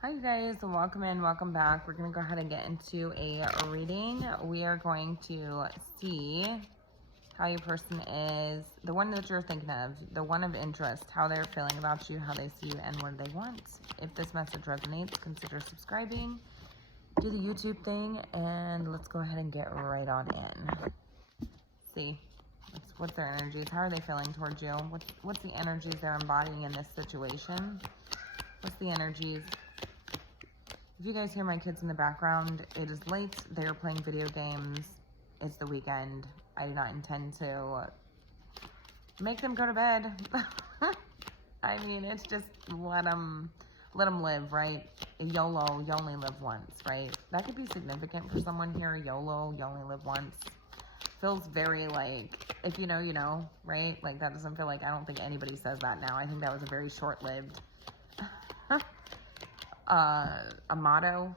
Hi you guys, welcome in, welcome back. We're going to go ahead and get into a reading. We are going to see how your person is, the one that you're thinking of, the one of interest, how they're feeling about you, how they see you, and what they want. If this message resonates, consider subscribing, do the YouTube thing, and let's go ahead and get right on in. See, what's their energies? How are they feeling towards you? What's the energies they're embodying in this situation? What's the energies? If you guys hear my kids in the background, it is late. They are playing video games. It's the weekend. I do not intend to make them go to bed. I mean, it's just let them live, right? YOLO, you only live once, right? That could be significant for someone here. YOLO, you only live once. Feels very like, if you know, you know, right? Like that doesn't feel like, I don't think anybody says that now. I think that was a very short-lived a motto,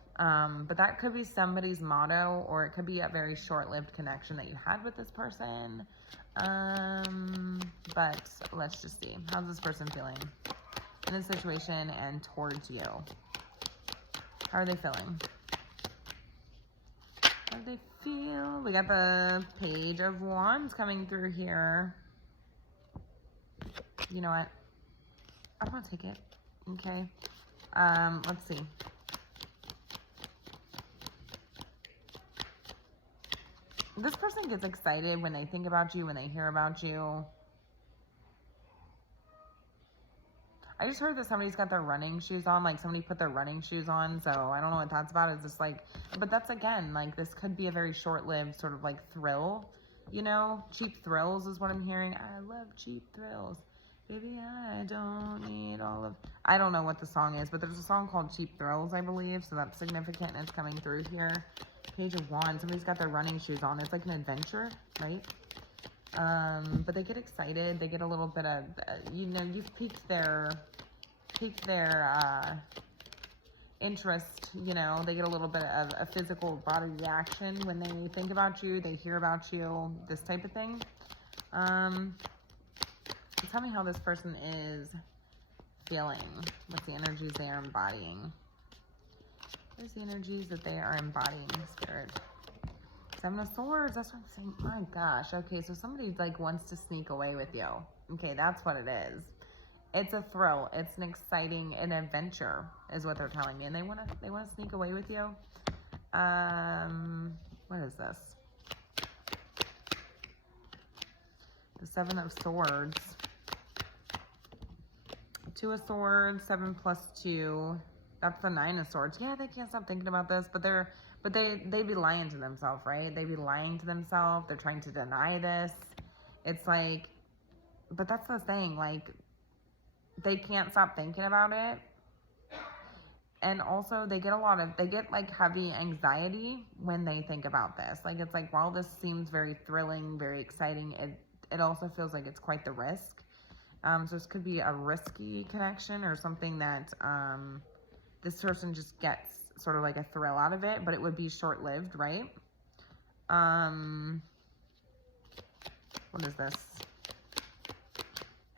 but that could be somebody's motto, or it could be a very short-lived connection that you had with this person. But let's just see, how's this person feeling in this situation and towards you? How are they feeling? How do they feel? We got the Page of Wands coming through here. You know what, I'm gonna take it. Okay. Let's see. This person gets excited when they think about you, when they hear about you. I just heard that somebody's got their running shoes on, like somebody put their running shoes on, so I don't know what that's about. It's just like, but that's again, like this could be a very short-lived sort of like thrill, you know? Cheap thrills is what I'm hearing. I love cheap thrills. Baby, I don't need all of... I don't know what the song is, but there's a song called Cheap Thrills, I believe, so that's significant, and it's coming through here. Page of Wands, somebody's got their running shoes on. It's like an adventure, right? But they get excited. They get a little bit of, you know, you've piqued their interest, you know. They get a little bit of a physical body reaction when they think about you, they hear about you, this type of thing. Tell me how this person is feeling. What's the energies they are embodying? Where's the energies that they are embodying, Spirit? Seven of Swords, that's what I'm saying. My gosh. Okay, so somebody like wants to sneak away with you. Okay, that's what it is. It's a thrill. It's an exciting, an adventure is what they're telling me. And they want to sneak away with you. What is this? The Seven of Swords. Two of Swords, 7 plus 2. That's the Nine of Swords. Yeah, they can't stop thinking about this, but they be lying to themselves, right? They be lying to themselves. They're trying to deny this. It's like, but that's the thing, like, they can't stop thinking about it. And also they get like heavy anxiety when they think about this. Like, it's like, while this seems very thrilling, very exciting, it also feels like it's quite the risk. So this could be a risky connection or something that this person just gets sort of like a thrill out of it, but it would be short-lived, right? What is this?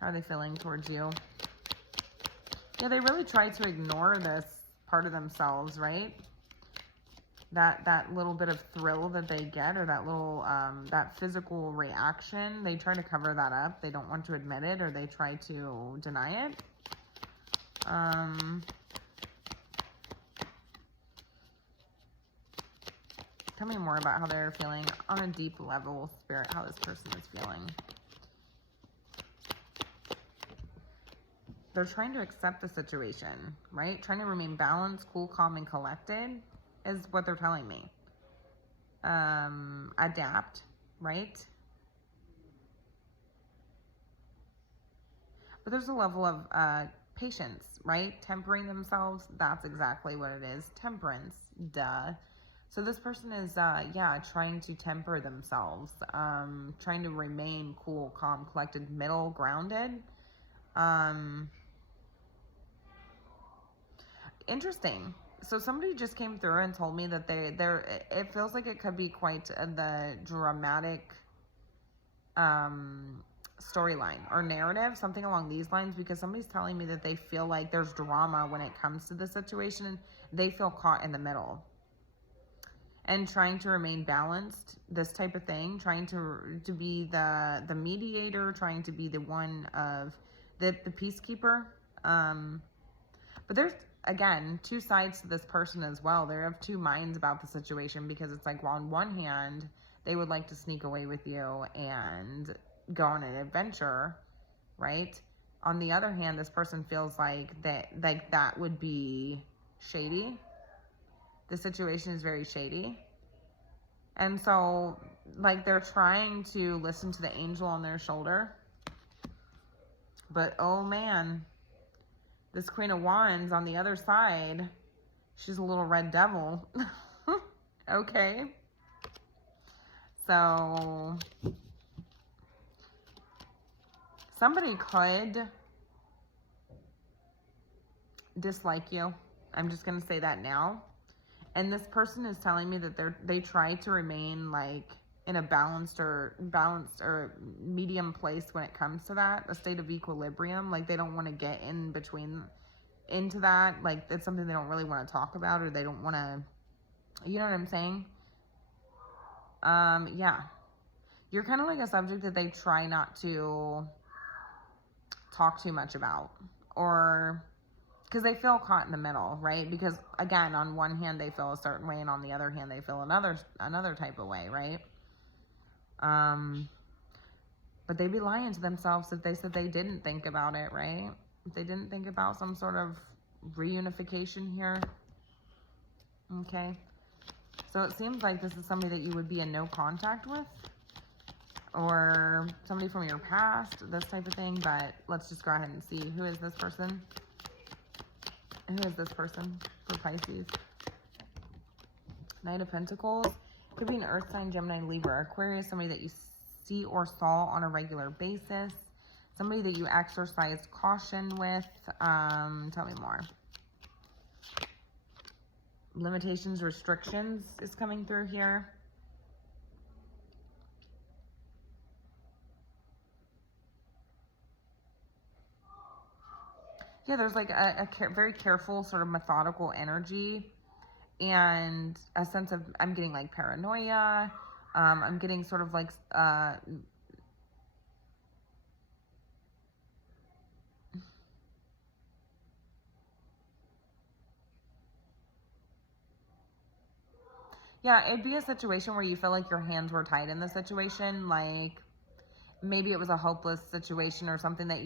How are they feeling towards you? Yeah, they really try to ignore this part of themselves, right? That little bit of thrill that they get, or that little, that physical reaction, they try to cover that up. They don't want to admit it, or they try to deny it. Tell me more about how they're feeling on a deep level, Spirit, how this person is feeling. They're trying to accept the situation, right? Trying to remain balanced, cool, calm, and collected is what they're telling me. Adapt, right? But there's a level of patience, right? Tempering themselves, that's exactly what it is. Temperance, duh. So this person is, yeah, trying to temper themselves, trying to remain cool, calm, collected, middle, grounded. Interesting. So somebody just came through and told me that it feels like it could be quite the dramatic storyline or narrative, something along these lines, because somebody's telling me that they feel like there's drama when it comes to the situation. They feel caught in the middle and trying to remain balanced, this type of thing, trying to be the mediator, trying to be the one of the peacekeeper. But there's, again, two sides to this person as well. They have two minds about the situation, because it's like, well, on one hand, they would like to sneak away with you and go on an adventure, right? On the other hand, this person feels like that would be shady. The situation is very shady. And so, like, they're trying to listen to the angel on their shoulder. But, oh man, this Queen of Wands on the other side, she's a little red devil. Okay. So, somebody could dislike you. I'm just going to say that now. And this person is telling me that they try to remain like in a balanced or medium place when it comes to that, a state of equilibrium. Like they don't want to get in between into that. Like it's something they don't really want to talk about, or they don't want to, you know what I'm saying? Yeah. You're kind of like a subject that they try not to talk too much about, or because they feel caught in the middle, right? Because again, on one hand they feel a certain way, and on the other hand they feel another type of way, right? But they'd be lying to themselves if they said they didn't think about it, right? If they didn't think about some sort of reunification here. Okay. So it seems like this is somebody that you would be in no contact with, or somebody from your past, this type of thing. But let's just go ahead and see. Who is this person? Who is this person for Pisces? Knight of Pentacles. Could be an Earth sign, Gemini, Libra, Aquarius. Somebody that you see or saw on a regular basis. Somebody that you exercise caution with. Tell me more. Limitations, restrictions is coming through here. Yeah, there's like a very careful, sort of methodical energy, and a sense of, I'm getting like paranoia. I'm getting sort of like, yeah, it'd be a situation where you feel like your hands were tied in the situation. Like maybe it was a hopeless situation or something that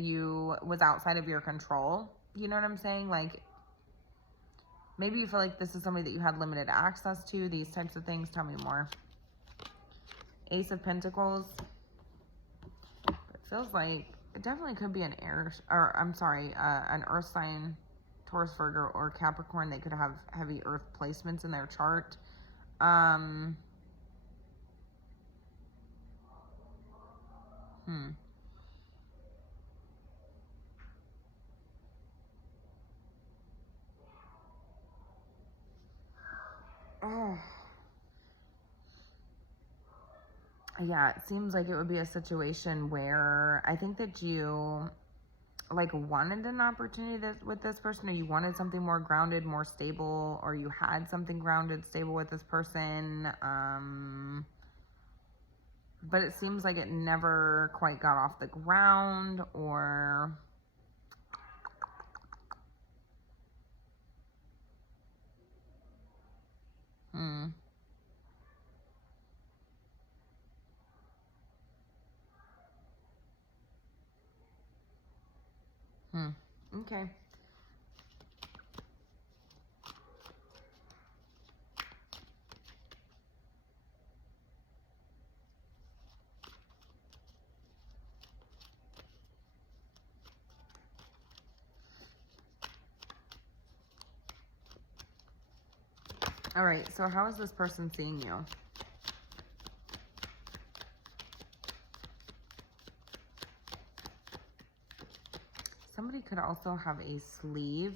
was outside of your control. You know what I'm saying? Like maybe you feel like this is somebody that you had limited access to, these types of things. Tell me more. Ace of Pentacles. It feels like it definitely could be an an earth sign, Taurus, Virgo, or Capricorn. They could have heavy earth placements in their chart. Oh. Yeah, it seems like it would be a situation where I think that you like wanted an opportunity with this person, or you wanted something more grounded, more stable, or you had something grounded, stable with this person. But it seems like it never quite got off the ground, or okay. All right, so how is this person seeing you? Somebody could also have a sleeve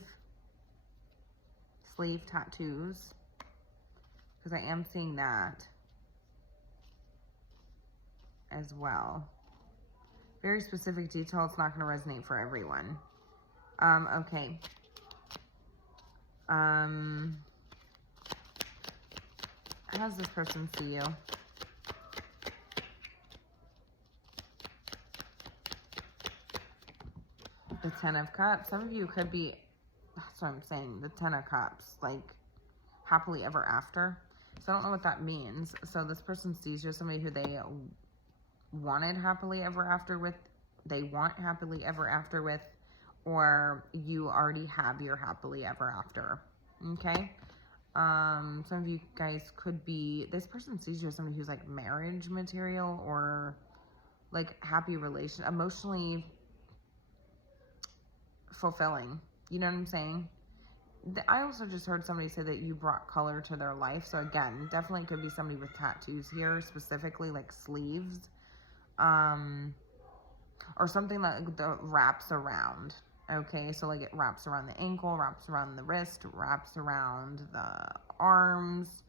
tattoos, because I am seeing that as well. Very specific detail. It's not going to resonate for everyone. Okay. How does this person see you? The Ten of Cups. Some of you could be, that's what I'm saying, the Ten of Cups, like happily ever after. So I don't know what that means. So this person sees you as somebody who they wanted happily ever after with, they want happily ever after with, or you already have your happily ever after. Okay? Some of you guys could be, this person sees you as somebody who's like marriage material or like happy relation, emotionally fulfilling. You know what I'm saying? I also just heard somebody say that you brought color to their life. So again, definitely could be somebody with tattoos here, specifically like sleeves, or something that wraps around. Okay, so like it wraps around the ankle, wraps around the wrist, wraps around the arms,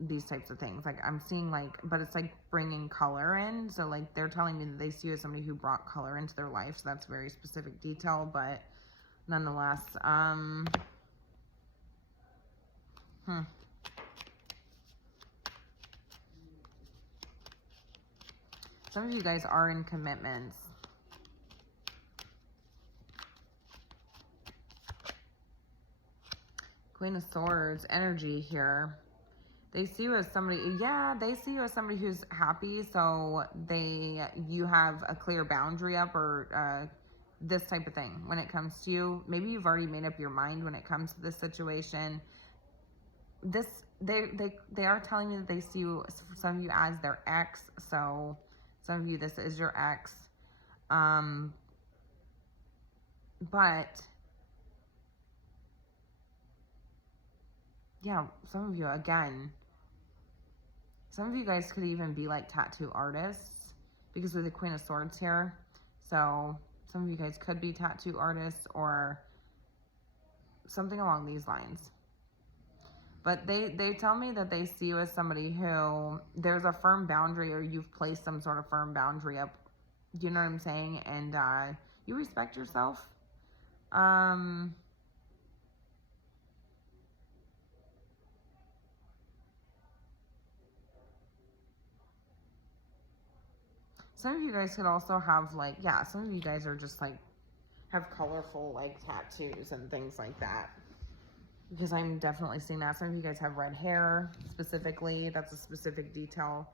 these types of things. Like I'm seeing like, but it's like bringing color in. So like they're telling me that they see you as somebody who brought color into their life. So that's very specific detail, but nonetheless, some of you guys are in commitments. Queen of Swords energy here. They see you as somebody, yeah, they see you as somebody who's happy. So you have a clear boundary up, or this type of thing when it comes to you. Maybe you've already made up your mind when it comes to this situation. They are telling me that they see you, some of you, as their ex. So some of you, this is your ex. But yeah, some of you, again, some of you guys could even be like tattoo artists, because with the Queen of Swords here. So some of you guys could be tattoo artists or something along these lines. But they tell me that they see you as somebody who there's a firm boundary, or you've placed some sort of firm boundary up. You know what I'm saying? And you respect yourself. Some of you guys could also have like, yeah, some of you guys are just like, have colorful like tattoos and things like that. Because I'm definitely seeing that. Some of you guys have red hair specifically. That's a specific detail.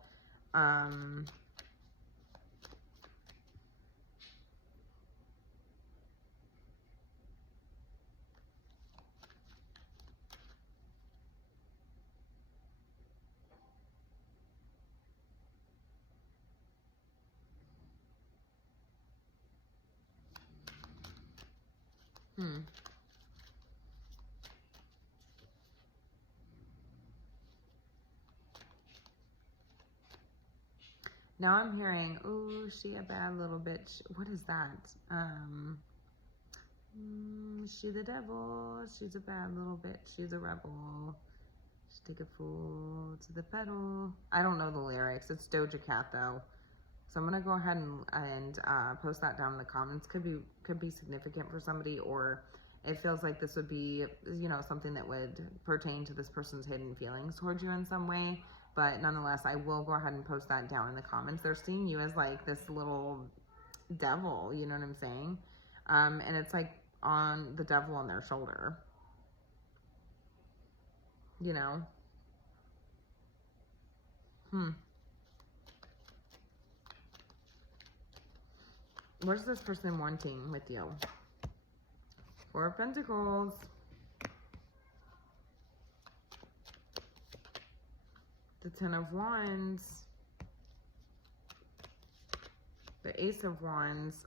Now I'm hearing, oh, she a bad little bitch. What is that? She the devil. She's a bad little bitch. She's a rebel. She take a fool to the pedal. I don't know the lyrics. It's Doja Cat though. So I'm gonna go ahead and post that down in the comments. Could be significant for somebody, or it feels like this would be, you know, something that would pertain to this person's hidden feelings towards you in some way. But nonetheless, I will go ahead and post that down in the comments. They're seeing you as like this little devil, you know what I'm saying? And it's like on the devil on their shoulder, you know? What is this person wanting with you? Four of Pentacles. The Ten of Wands. The Ace of Wands.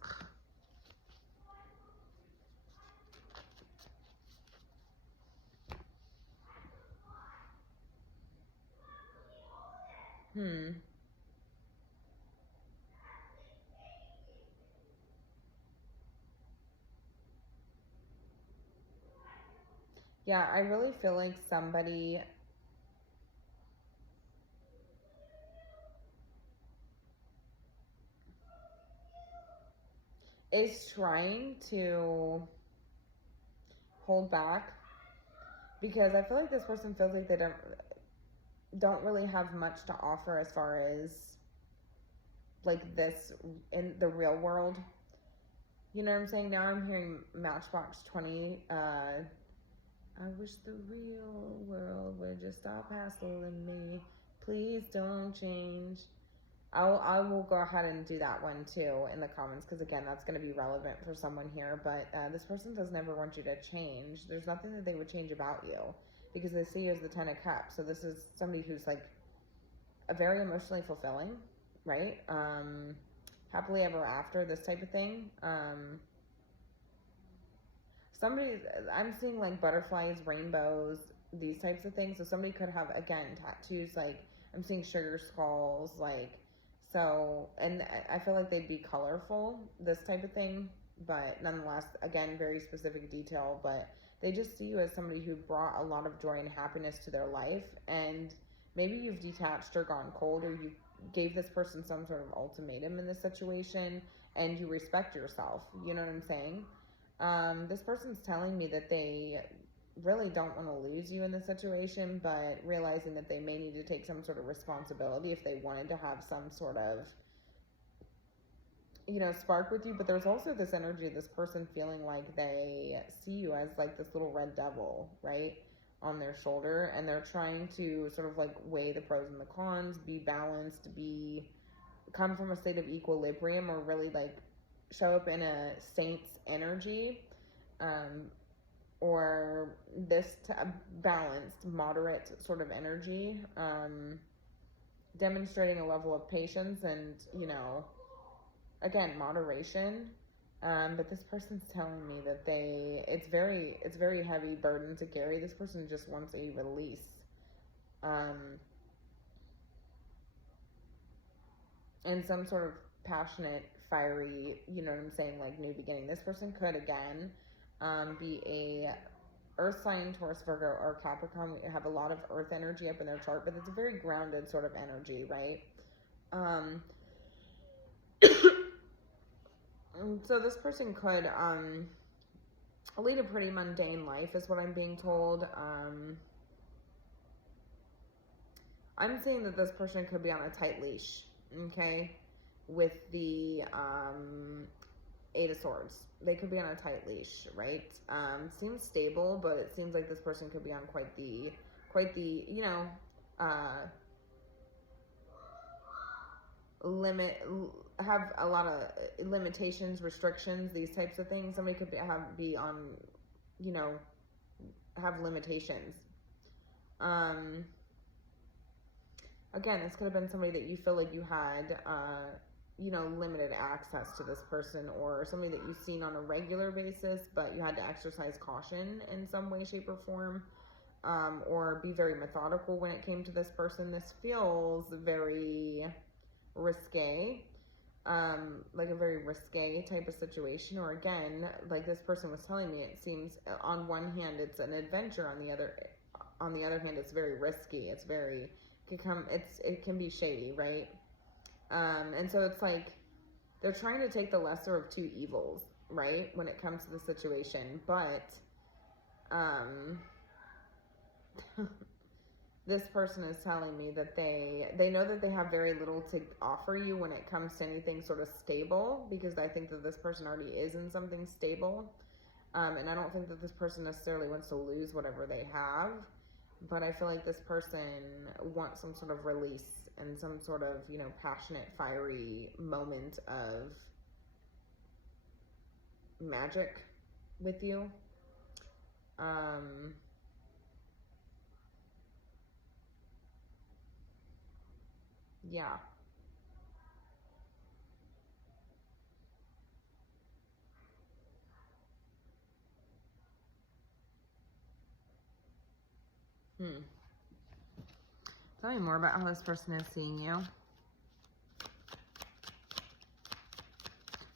Yeah, I really feel like somebody is trying to hold back, because I feel like this person feels like they don't really have much to offer as far as like this in the real world. You know what I'm saying? Now I'm hearing Matchbox 20. I wish the real world would just stop hassling me. Please don't change. I will go ahead and do that one too in the comments, because again, that's going to be relevant for someone here. But this person does never want you to change. There's nothing that they would change about you, because they see you as the 10 of Cups. So this is somebody who's like a very emotionally fulfilling, right? Happily ever after, this type of thing. Somebody, I'm seeing like butterflies, rainbows, these types of things. So somebody could have, again, tattoos, like I'm seeing sugar skulls, like, so, and I feel like they'd be colorful, this type of thing, but nonetheless, again, very specific detail, but they just see you as somebody who brought a lot of joy and happiness to their life, and maybe you've detached or gone cold, or you gave this person some sort of ultimatum in this situation, and you respect yourself, you know what I'm saying? This person's telling me that they really don't want to lose you in this situation, but realizing that they may need to take some sort of responsibility if they wanted to have some sort of, you know, spark with you. But there's also this energy of this person feeling like they see you as like this little red devil, right, on their shoulder, and they're trying to sort of like weigh the pros and the cons, be balanced, come from a state of equilibrium, or really like show up in a saint's energy, or this balanced, moderate sort of energy, demonstrating a level of patience and, you know, again, moderation. But this person's telling me that it's very heavy burden to carry. This person just wants a release. And some sort of passionate, fiery, you know what I'm saying, like new beginning. This person could, again, be a earth sign, Taurus, Virgo, or Capricorn. We have a lot of earth energy up in their chart, but it's a very grounded sort of energy, right? So this person could lead a pretty mundane life, is what I'm being told. I'm saying that this person could be on a tight leash, okay, with the Eight of Swords. They could be on a tight leash, right? Seems stable, but it seems like this person could be on quite the, you know, have a lot of limitations, restrictions, these types of things. Somebody could be on, you know, have limitations. Again, this could have been somebody that you feel like you had, you know, limited access to this person, or somebody that you've seen on a regular basis, but you had to exercise caution in some way, shape, or form, or be very methodical when it came to this person. This feels very risque, like a very risque type of situation. Or again, like this person was telling me, it seems on one hand it's an adventure, on the other hand it's very risky. It can be shady, right? And so it's like they're trying to take the lesser of two evils, right, when it comes to the situation. But this person is telling me that they know that they have very little to offer you when it comes to anything sort of stable, because I think that this person already is in something stable, and I don't think that this person necessarily wants to lose whatever they have, but I feel like this person wants some sort of release and some sort of, you know, passionate, fiery moment of magic with you. Yeah. Tell me more about how this person is seeing you.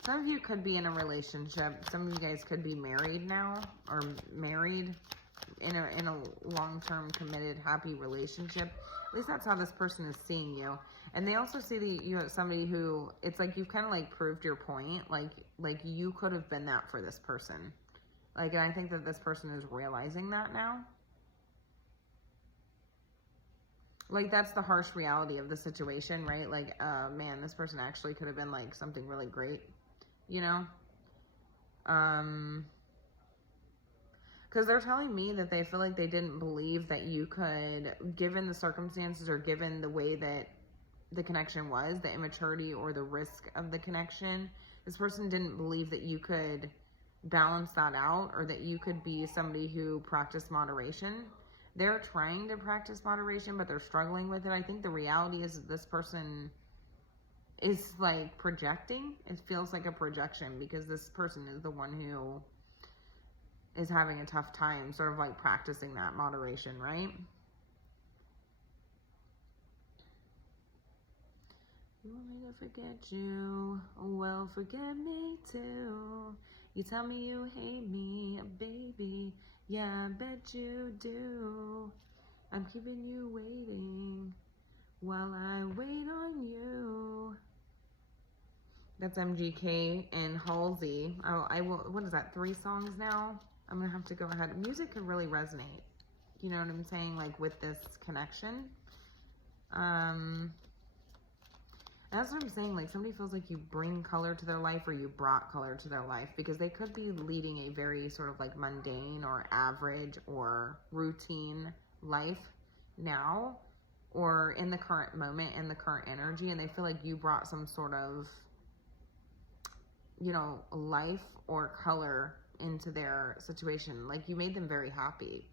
Some of you could be in a relationship. Some of you guys could be married now, or married in a long-term, committed, happy relationship. At least that's how this person is seeing you. And they also see that you have somebody who, it's like you've kind of like proved your point. Like you could have been that for this person. Like, and I think that this person is realizing that now. Like, that's the harsh reality of the situation, right? Like, man, this person actually could have been like something really great, you know? Because they're telling me that they feel like they didn't believe that you could, given the circumstances or given the way that the connection was, the immaturity or the risk of the connection, this person didn't believe that you could balance that out, or that you could be somebody who practiced moderation. They're trying to practice moderation, but they're struggling with it. I think the reality is that this person is like projecting. It feels like a projection, because this person is the one who is having a tough time sort of like practicing that moderation, right? You want me to forget you? Well, forget me too. You tell me you hate me, baby. Yeah, I bet you do. I'm keeping you waiting while I wait on you. That's MGK and Halsey. Oh, I will. What is that? 3 songs now? I'm gonna have to go ahead. Music could really resonate. You know what I'm saying? Like with this connection. That's what I'm saying. Like somebody feels like you bring color to their life, or you brought color to their life, because they could be leading a very sort of like mundane or average or routine life now, or in the current moment, in the current energy, and they feel like you brought some sort of, you know, life or color into their situation. Like you made them very happy.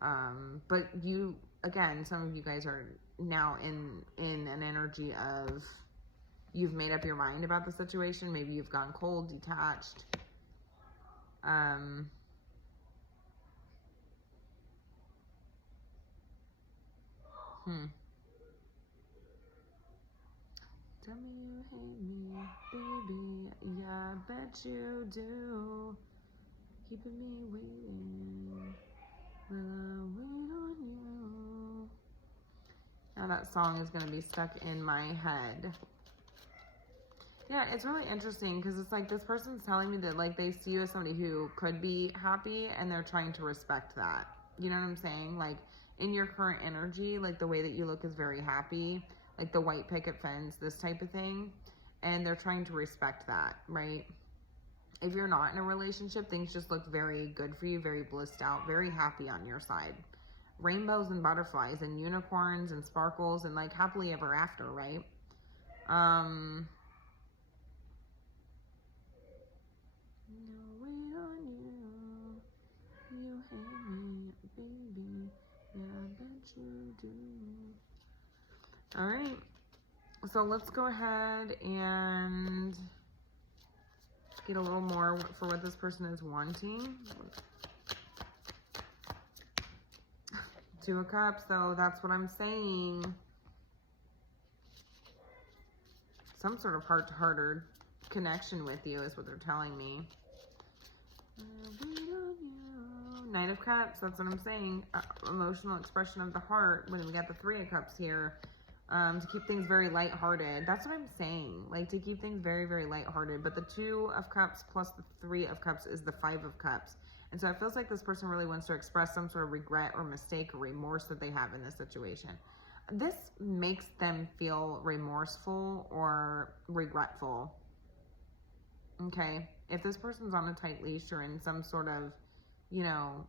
But you, again, some of you guys are now in an energy of, you've made up your mind about the situation. Maybe you've gone cold, detached. Tell me you hate me, baby. Yeah, I bet you do. Keeping me waiting. Will I wait on you? Now that song is going to be stuck in my head. Yeah, it's really interesting, because it's like this person's telling me that like they see you as somebody who could be happy, and they're trying to respect that. You know what I'm saying? Like in your current energy, like the way that you look is very happy, like the white picket fence, this type of thing. And they're trying to respect that, right? If you're not in a relationship, things just look very good for you, very blissed out, very happy on your side. Rainbows and butterflies and unicorns and sparkles and like happily ever after, right? Wait on you. You hate me, baby. Yeah, I bet you do. All right. So let's go ahead and get a little more for what this person is wanting. 2 of Cups, so that's what I'm saying. Some sort of heart-to-heart or connection with you is what they're telling me. Knight of Cups, that's what I'm saying. Emotional expression of the heart when we got the 3 of Cups here. To keep things very lighthearted. That's what I'm saying. Like to keep things very, very lighthearted. But the 2 of Cups plus the 3 of Cups is the 5 of Cups. And so it feels like this person really wants to express some sort of regret or mistake or remorse that they have in this situation. This makes them feel remorseful or regretful. Okay? If this person's on a tight leash or in some sort of, you know,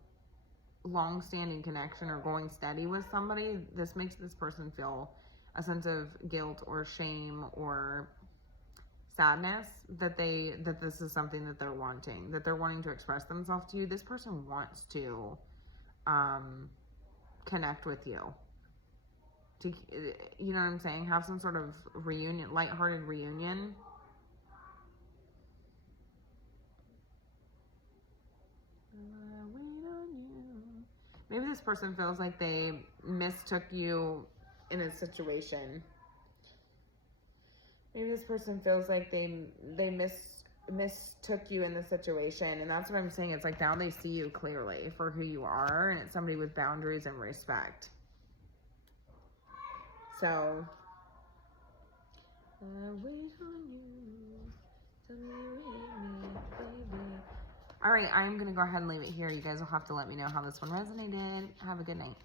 long-standing connection or going steady with somebody, this makes this person feel a sense of guilt or shame or sadness that this is something that they're wanting, that they're wanting to express themselves to you. This person wants to connect with you, to, you know what I'm saying, have some sort of reunion, lighthearted reunion. Maybe this person feels like they mistook you in a situation. Maybe this person feels like they mistook you in the situation, and that's what I'm saying. It's like now they see you clearly for who you are, and it's somebody with boundaries and respect. So I wait on you. Tell me you hate me, baby. All right, I'm going to go ahead and leave it here. You guys will have to let me know how this one resonated. Have a good night.